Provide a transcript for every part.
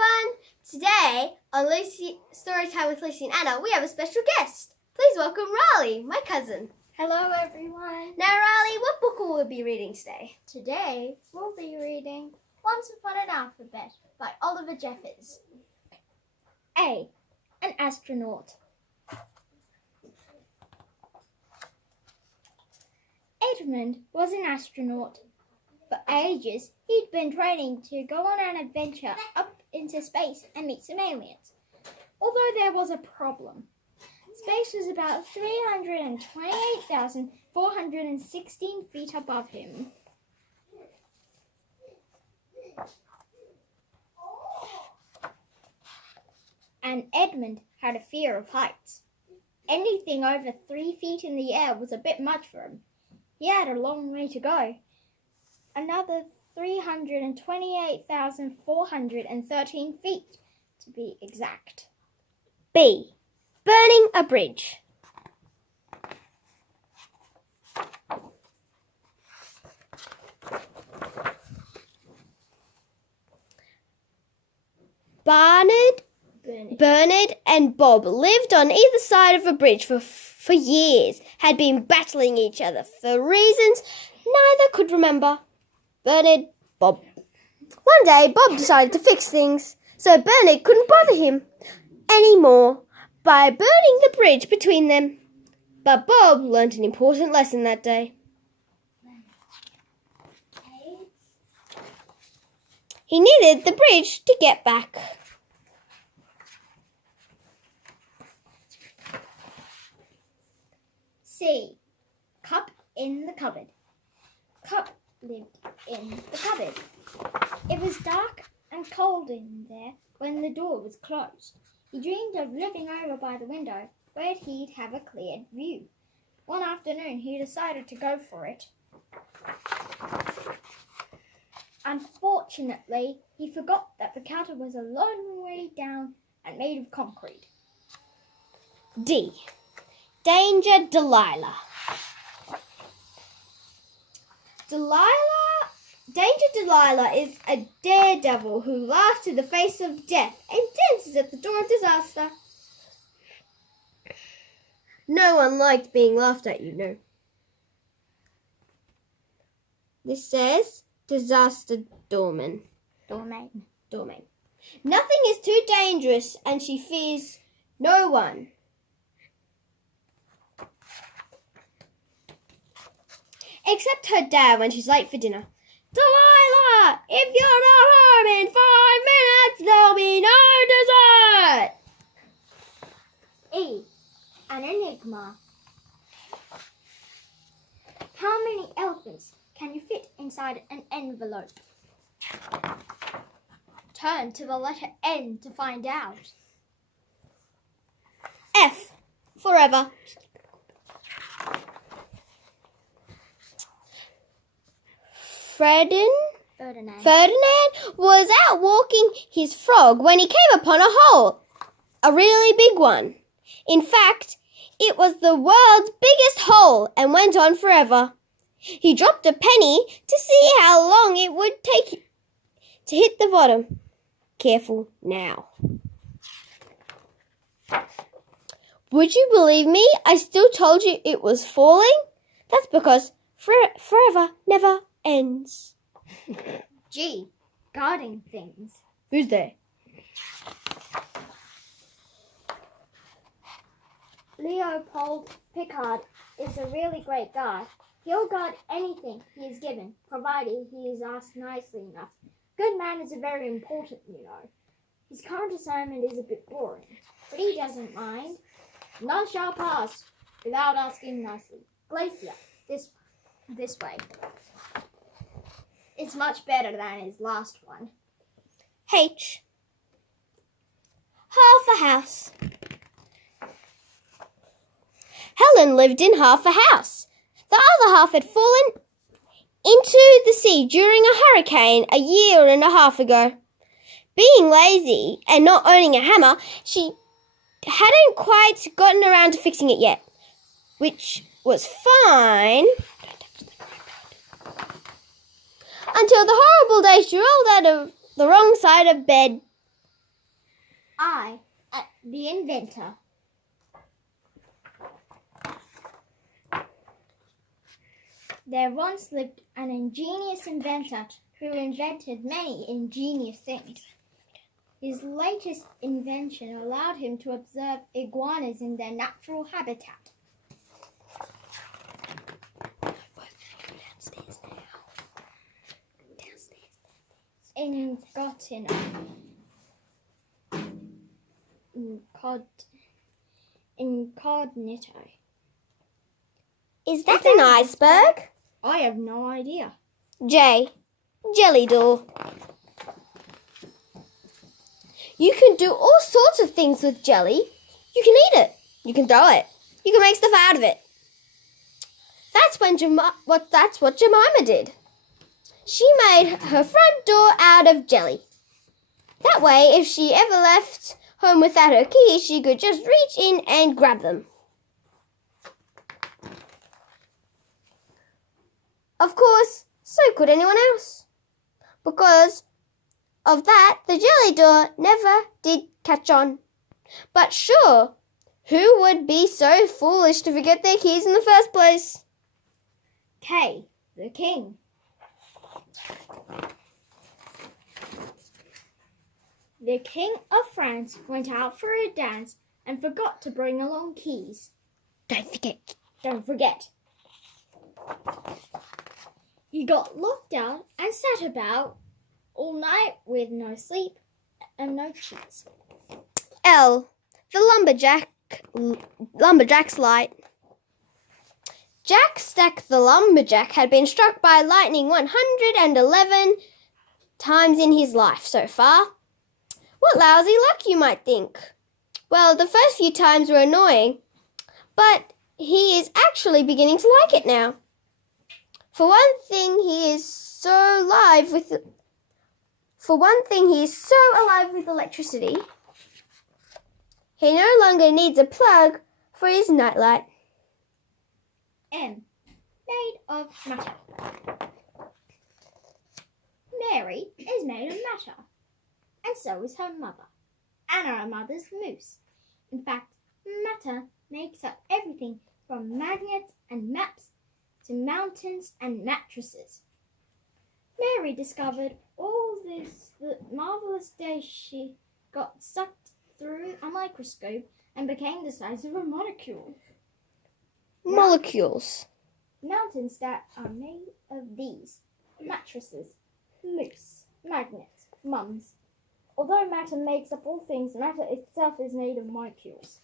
everyone! Today on Storytime with Lucy and Anna, we have a special guest. Please welcome Riley, my cousin. Hello everyone! Now Riley, what book will we be reading today? Today we'll be reading Once Upon an Alphabet by Oliver Jeffers. A. An Astronaut. Edmund was an astronaut. For ages, he'd been training to go on an adventure up into space and meet some aliens. Although there was a problem. Space was about 328,416 feet above him. And Edmund had a fear of heights. Anything over 3 feet in the air was a bit much for him. He had a long way to go. Another 328,413 feet, to be exact. B. Burning a bridge. Bernard and Bob lived on either side of a bridge for years, had been battling each other for reasons neither could remember. Bernard, Bob. One day, Bob decided to fix things, so Bernard couldn't bother him anymore by burning the bridge between them. But Bob learnt an important lesson that day. He needed the bridge to get back. C. Cup in the cupboard. Cup lived in the cupboard. It was dark and cold in there when the door was closed. He dreamed of living over by the window where he'd have a clear view. One afternoon he decided to go for it. Unfortunately, he forgot that the counter was a long way down and made of concrete. D. Danger Delilah. Danger Delilah is a daredevil who laughs in the face of death and dances at the door of disaster. No one liked being laughed at, you know. This says disaster doorman. Doorman. Nothing is too dangerous and she fears no one. Except her dad when she's late for dinner. Delilah, if you're not home in 5 minutes, there'll be no dessert. E. An enigma. How many elephants can you fit inside an envelope? Turn to the letter N to find out. F. Forever. Ferdinand was out walking his frog when he came upon a hole, a really big one. In fact, it was the world's biggest hole and went on forever. He dropped a penny to see how long it would take to hit the bottom. Careful now. Would you believe me? I still told you it was falling. That's because forever never ends. G. Guarding things. Who's there? Leopold Picard is a really great guy. He'll guard anything he is given, provided he is asked nicely enough. Good manners are very important, you know. His current assignment is a bit boring, but he doesn't mind. None shall pass without asking nicely. Glacier, this way. It's much better than his last one. H. Half a house. Helen lived in half a house. The other half had fallen into the sea during a hurricane a year and a half ago. Being lazy and not owning a hammer, she hadn't quite gotten around to fixing it yet, which was fine until the horrible day she rolled out of the wrong side of bed. I, the inventor. There once lived an ingenious inventor who invented many ingenious things. His latest invention allowed him to observe iguanas in their natural habitat. Incognito. Is that an iceberg? I have no idea. J. Jelly door. You can do all sorts of things with jelly. You can eat it. You can throw it. You can make stuff out of it. That's what Jemima did. She made her front door out of jelly. That way, if she ever left home without her keys, she could just reach in and grab them. Of course, so could anyone else. Because of that, the jelly door never did catch on. But sure, who would be so foolish to forget their keys in the first place? K, the king. The King of France went out for a dance and forgot to bring along keys. Don't forget. He got locked out and sat about all night with no sleep and no keys. L. The lumberjack's light. Jack Stack the lumberjack had been struck by lightning 111 times in his life so far. What lousy luck, you might think. Well, the first few times were annoying, but he is actually beginning to like it now. For one thing, he is so alive with electricity. He no longer needs a plug for his nightlight. M. Made of matter. Mary is made of matter, and so is her mother, and her mother's moose. In fact, matter makes up everything from magnets and maps to mountains and mattresses. Mary discovered all this the marvelous day she got sucked through a microscope and became the size of a molecule. Molecules. Mountains that are made of these: mattresses, moose, magnets, mums. Although matter makes up all things, matter itself is made of molecules.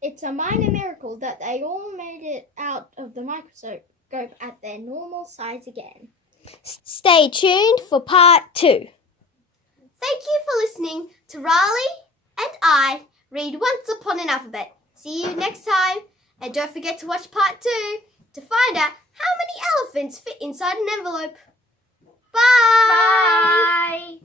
It's a minor miracle that they all made it out of the microscope at their normal size again. Stay tuned for part 2. Thank you for listening to Riley and I read Once Upon an Alphabet. See you next time, and don't forget to watch part 2 to find out how many elephants fit inside an envelope. Bye! Bye!